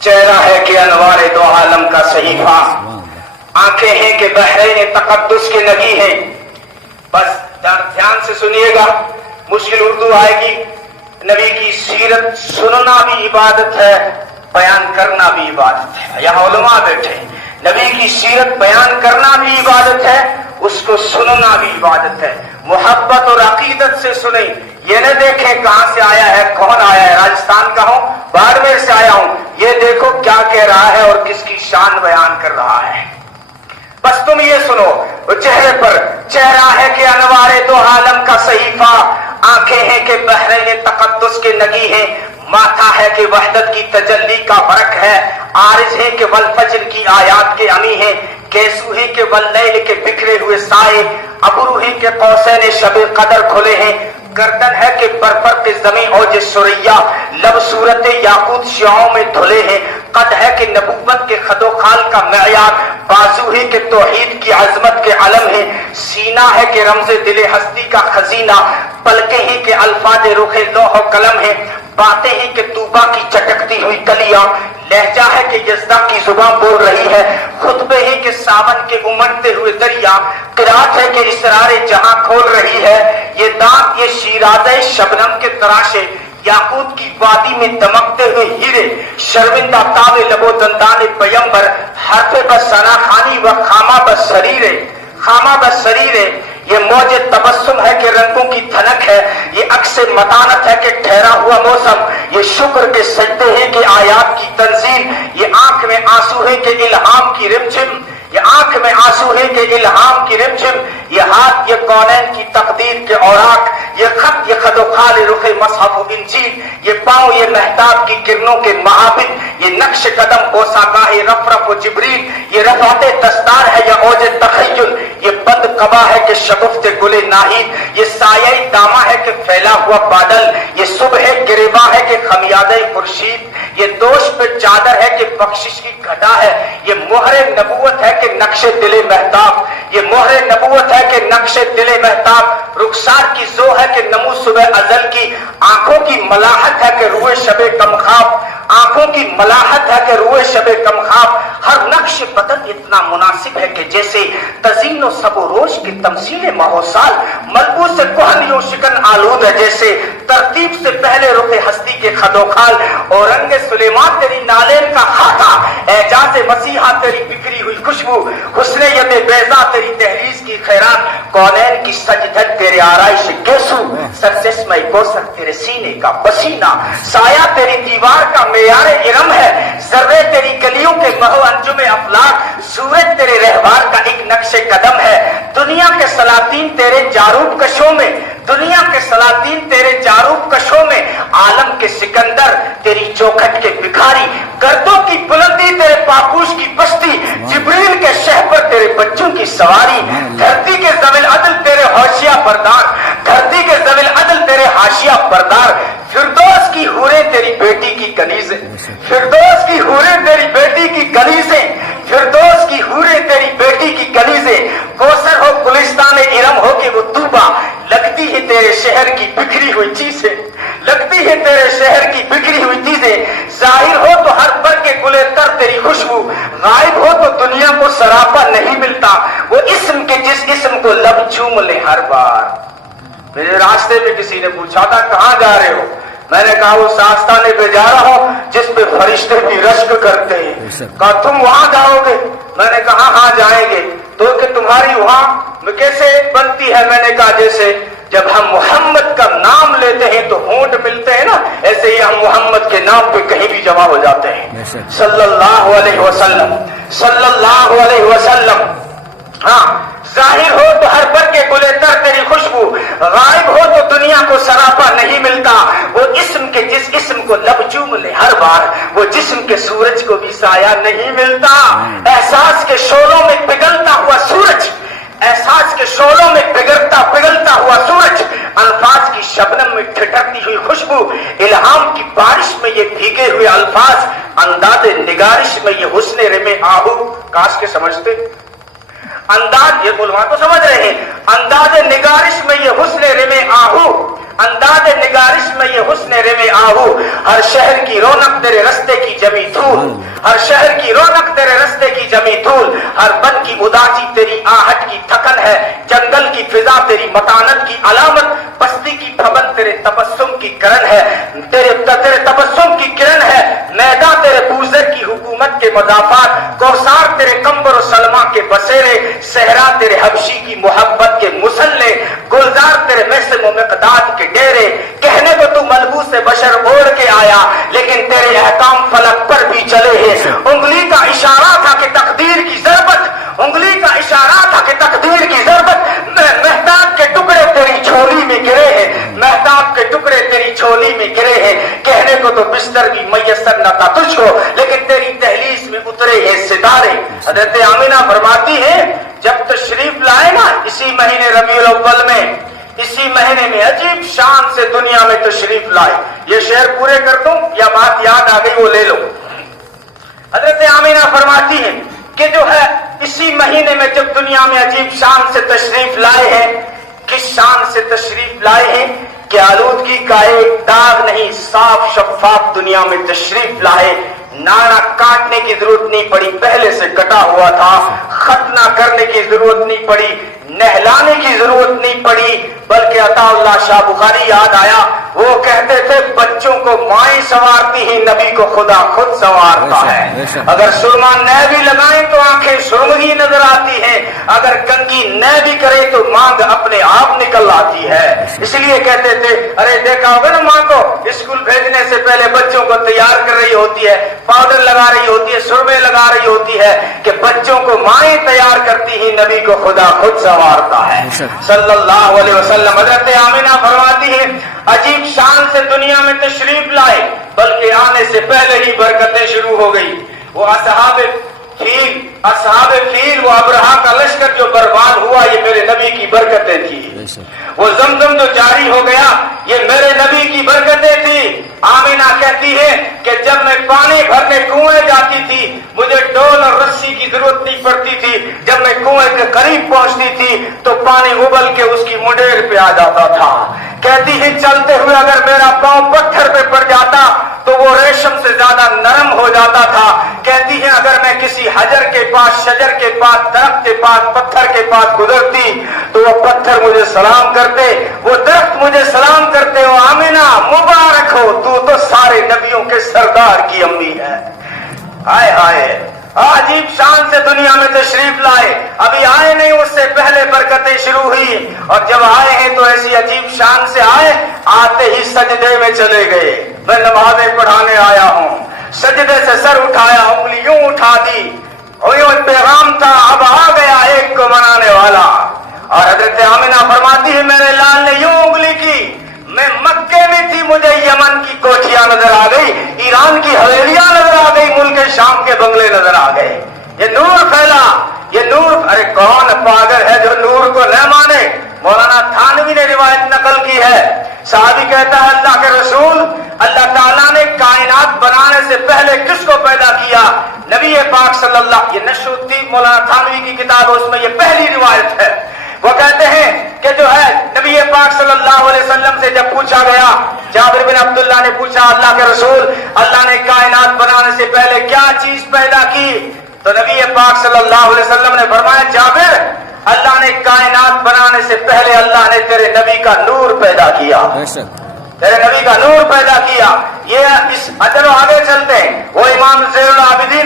چہرہ ہے کہ انوار دو عالم کا صحیفہ، آنکھیں ہیں کہ بحرین تقدس کے نگی ہیں. بس دھیان سے سنیے گا، مشکل اردو آئے گی. نبی کی سیرت سننا بھی عبادت ہے، بیان کرنا بھی عبادت ہے. یہاں علماء بیٹھے ہیں. نبی کی سیرت بیان کرنا بھی عبادت ہے، اس کو سننا بھی عبادت ہے. محبت اور عقیدت سے سنیں، یہ نہ دیکھیں کہاں سے آیا ہے، کون آیا ہے. راجستھان کا ہوں، باڑمیر سے آیا ہوں، یہ دیکھو کیا کہہ رہا ہے اور کس کی شان بیان کر رہا ہے. بس تم یہ سنو، چہرے پر چہرہ ہے کہ انوار دو عالم کا صحیفہ، آنکھیں ہیں کہ بحرین تقدس کے نگی ہیں، ماتھا ہے کہ وحدت کی تجلی کا برق ہے، عارض ہے کہ والفجر کی آیات کے امی ہیں، کیسو ہے کہ واللیل کے بکھرے ہوئے سائے، ابرو ہے کہ قوسین شب قدر کھلے ہیں، گردن ہے کہ برفرق زمین اوج سریا، لب صورت یاقوت شعاؤں میں دھلے ہیں، قد ہے کہ نبوت کے خد و خال کا معیار، بازو ہے کہ توحید کی عظمت کے علم ہے، سینہ ہے کہ رمز دل ہستی کا خزینہ، پلکیں ہیں کہ الفاظ رخ لوح و قلم ہے، باتیں ہیں کہ طوبا کی چٹکتی ہوئی کلیاں، لہجہ ہے کہ یزدہ کی زبان بول رہی ہے، خطبے ہیں کہ ساون کے امڑتے ہوئے دریا، قرات ہے کہ اسرار جہاں کھول رہی ہے، یہ دانت یہ شیرازہ شبنم کے تراشے، یاقوت کی وادی میں دمکتے ہوئے ہیرے، شرمندہ تاوے لبو دندان پیمبر، حرف بس ثنا خانی و خامہ بس سریرے، خامہ بس سریرے. یہ موج تبسم ہے کہ رنگوں کی تھنک ہے، یہ عکس متانت ہے کہ ٹھہرا ہوا موسم، یہ شکر کے سجدے ہیں کہ آیات کی تنزیل، یہ آنکھ میں آنسو ہے کہ الہام کی رمجھم، یہ آنکھ میں آنسو ہے کہ الہام کی رمجھم، یہ ہاتھ یہ کونین کی تقدیر کے اوراق، یہ خط یہ خد و خال رخ مصحف و انجیل، یہ پاؤں یہ مہتاب کی کرنوں کے معابد، یہ نقش قدم بوساگاہ رفرف و جبریل، یہ رفعت دستار ہے یا اوج تخیل، یہ بند قبا ہے کہ شگفت گل ناہید، یہ سایہ دامہ ہے کہ پھیلا ہوا بادل، یہ صبح گریباں ہے کہ خمیازہ خورشید، یہ دوش پہ چادر ہے کہ بخشش کی گھٹا ہے، یہ مہر نبوت ہے کہ نقش دل مہتاب، یہ مہر نبوت ہے کہ نقش دل مہتاب، رخسار کی زو ہے کہ نمو صبح ازل کی، آنکھوں کی ملاحت ہے کہ روئے شب کم خواب، آنکھوں کی ملاحت ہے کہ روئے شب کم خواب، ہر نقش بدن اتنا مناسب ہے کہ جیسے تزئین و سب و روش کی تمثیل ماہ و سال، ملبوس کہن یوں شکن آلود ہے جیسے ترتیب سے پہلے رخ ہستی کے خد و خال، اور رنگ سلیمان تیری نالین کا خاکہ، اعجاز مسیحا تیری بکھری ہوئی خوشبو، حسن ید بیضا تیری تحریز کی خیرات، کونین کی سجدھن تیرے آرائش گیسو، سرسسمہ کوثر تیرے سینے کا پسینہ، سایہ تیری دیوار کا معیار ارم ہے، ذرے تیری گلیوں کے مہو انجم افلاک، سورج تیرے رہبار کا ایک نقش قدم ہے، دنیا کے سلاطین تیرے جاروب کشوں میں، دنیا کے سلاطین تیرے جاروب کشوں میں، عالم کے سکندر تیری چوکھٹ کے بکھاری، گردوں کی بلندی تیرے پاپوش کی بستی، جبریل کے شہ پر تیرے بچوں کی سواری، دھرتی کے ذوی العدل تیرے حاشیہ بردار، دھرتی کے ذوی العدل تیرے حاشیہ بردار، فردوس کی حوریں تیری بیٹی کی کنیزیں، فردوس کی حوریں تیری بیٹی کی کنیزیں، فردوس کی حوریں تیری بیٹی کی کنیزیں، کوثر ہو گلستان ارم ہو کہ وہ طوبا، لگتی ہے تیرے شہر کی بکھری ہوئی چیزیں، لگتی ہے تیرے شہر کی بکھری ہوئی چیزیں، ظاہر ہو تو ہر پر کے گلے تر تیری خوشبو، غائب ہو تو دنیا کو سراپا نہیں ملتا، وہ اسم کے جس اسم کو لب چوم لے ہر بار. میرے راستے میں کسی نے پوچھا تھا کہاں جا رہے ہو، میں نے کہا وہ آستانے پہ جا رہا ہوں جس پہ فرشتے بھی رشک کرتے ہیں. کہا تم وہاں جاؤ گے، میں نے کہا ہاں جائیں گے. تو کہ تمہاری وہاں میں کیسے بنتی ہے، میں نے کہا جیسے جب ہم محمد کا نام لیتے ہیں تو ہونٹ ملتے ہیں نا، ایسے ہی ہم محمد کے نام پہ کہیں بھی جمع ہو جاتے ہیں. صلی اللہ علیہ وسلم، صلی اللہ علیہ وسلم. ہاں، ظاہر ہو تو ہر پر کے گلے تر تیری خوشبو، غائب ہو تو دنیا کو سراپا نہیں ملتا، وہ اسم کے جس اسم کو لب چوم لے ہر بار، وہ جسم کے سورج کو بھی سایہ نہیں ملتا. احساس کے شعلوں میں پگھلتا ہوا سورج، احساس کے شعلوں میں پگھلتا ہوا سورج، الفاظ کی شبنم میں ٹھٹرتی ہوئی خوشبو، الہام کی بارش میں یہ بھیگے ہوئے الفاظ، انداز نگارش میں یہ حسن رم آہو. کاش کے سمجھتے انداز، یہ علماء تو سمجھ رہے ہیں، انداز نگارش میں یہ حسن رم آہو، انداز نگارش میں یہ حسن رم آہو، ہر شہر کی رونق تیرے رستے کی جمی دھول، ہر شہر کی رونق تیرے رستے کی جمی دھول، ہر بن کی اداسی تیری آہٹ کی تھکن ہے، جنگل کی فضا تیری متانت کی علامت، بستی کی بھون تیرے تبسم کی کرن ہے، تیرے تبسم کی کرن ہے، میدان تیرے بوزر کی حکومت کے مضافات، کوثار تیرے کمبر و سلما کے بسیرے، صحرا تیرے حبشی کی محبت کے مسلے، گلزار تیرے محسن و مقداد کے ڈیرے، کہنے کو تو ملبوس بشر اوڑھ کے آیا لیکن تیرے احکام فلک پر بھی چلے ہیں، انگلی کا اشارہ تھا کہ تقدیر کی ضربت، انگلی کا اشارہ تھا کہ تقدیر کی ضربت، مہتاب کے ٹکڑے تیری جھولی میں گرے ہیں، مہتاب کے ٹکڑے تیری جھولی میں گرے ہیں، کہنے کو تو بستر بھی میسر نہ تھا تجھ کو لیکن تیری دہلیز میں اترے ہیں ستارے۔ حضرت آمینہ فرماتی ہے جب تشریف لائے نا اسی مہینے ربیع الاول میں، اسی مہینے میں عجیب شان سے دنیا میں تشریف لائے، یہ شعر پورے کر دوں یا بات یاد آ گئی وہ لے لو۔ حضرت آمینہ فرماتی ہے کہ جو ہے اسی مہینے میں جب دنیا میں عجیب شان سے تشریف لائے ہیں، کس شان سے تشریف لائے ہیں کہ آلودگی کا ایک داغ نہیں، صاف شفاف دنیا میں تشریف لائے، نانا کاٹنے کی ضرورت نہیں پڑی، پہلے سے کٹا ہوا تھا، ختنہ کرنے کی ضرورت نہیں پڑی، نہلانے کی ضرورت نہیں پڑی، بلکہ عطا اللہ شاہ بخاری یاد آیا، وہ کہتے تھے بچوں کو مائیں سنوارتی ہیں، نبی کو خدا خود سنوارتا ہے، اگر سرما نہ بھی لگائیں تو آنکھیں سرمگی نظر آتی ہیں، اگر کنگھی نہ بھی کرے تو مانگ اپنے آپ نکل آتی ہے، اس لیے کہتے تھے ارے دیکھا ہوگا نا ماں کو اسکول بھیجنے سے پہلے بچوں کو تیار کر رہی ہوتی ہے، پاؤڈر لگا رہی ہوتی ہے، سرمے لگا رہی ہوتی ہے کہ بچوں کو مائیں تیار کرتی ہیں، نبی کو خدا خود سنوارتا ہے صلی اللہ علیہ وسلم۔ حضرت آمینہ فرماتی ہے عجیب شان سے دنیا میں تشریف لائے بلکہ آنے سے پہلے ہی برکتیں شروع ہو گئی، وہ اصحاب فیل وہ ابرہا کا لشکر جو برباد ہوا یہ میرے نبی کی برکتیں تھی، وہ زمزم جو جاری ہو گیا یہ میرے نبی کی برکتیں تھی۔ آمینہ کہتی ہے کہ جب میں پانی بھرنے کنویں جاتی تھی مجھے ڈول اور رسی کی ضرورت نہیں پڑتی تھی، جب میں کنویں کے قریب پہنچتی تھی تو پانی ابل کے اس کی منڈیر پہ آ جاتا تھا، کہتی ہے چلتے ہوئے اگر میرا پاؤں پتھر پہ پڑ جاتا تو وہ ریشم سے زیادہ نرم ہو جاتا تھا، کہتی ہے اگر میں کسی حجر کے پاس، شجر کے پاس، درخت کے پاس، پتھر کے پاس گزرتی تو وہ پتھر مجھے سلام کرتے، وہ درخت مجھے سلام کرتے، وہ آمینہ مبارک ہو تو سارے نبیوں کے سردار کی امی ہے۔ ہائے ہائے عجیب شان سے دنیا میں تشریف لائے، ابھی آئے نہیں اس سے پہلے برکتیں شروع ہوئی، اور جب آئے ہیں تو ایسی عجیب شان سے آئے، آتے ہی سجدے میں چلے گئے، میں نمازیں پڑھانے آیا ہوں، سجدے سے سر اٹھایا، انگلی یوں اٹھا دی، پیغام تھا اب آ گیا ایک کو منانے والا، اور حضرت آمینہ فرماتی ہے میرے لال نے یوں انگلی کی، میں مکے میں تھی مجھے یمن کی کوٹھیاں نظر آ گئی، ایران کی حویلیاں نظر آ گئی، ملک شام کے بنگلے نظر آ گئے، یہ نور پھیلا، یہ نور، ارے کون پاگل ہے جو نور کو نہ مانے؟ مولانا تھانوی نے روایت نقل کی ہے، صحابی کہتا ہے اللہ کے رسول اللہ تعالیٰ نے کائنات بنانے سے پہلے کس کو پیدا کیا؟ نبی پاک صلی اللہ، یہ نشر الدین مولانا تھانوی کی کتاب اس میں یہ پہلی روایت ہے، وہ کہتے ہیں کہ جو ہے نبی پاک صلی اللہ علیہ وسلم سے جب پوچھا گیا، جابر بن عبداللہ نے پوچھا اللہ کے رسول اللہ نے کائنات بنانے سے پہلے کیا چیز پیدا کی؟ تو نبی پاک صلی اللہ علیہ وسلم نے فرمایا جابر اللہ نے کائنات بنانے سے پہلے اللہ نے تیرے نبی کا نور پیدا کیا، تیرے نبی کا نور پیدا کیا۔ یہ اس چلو آگے چلتے ہیں، وہ امام زین العابدین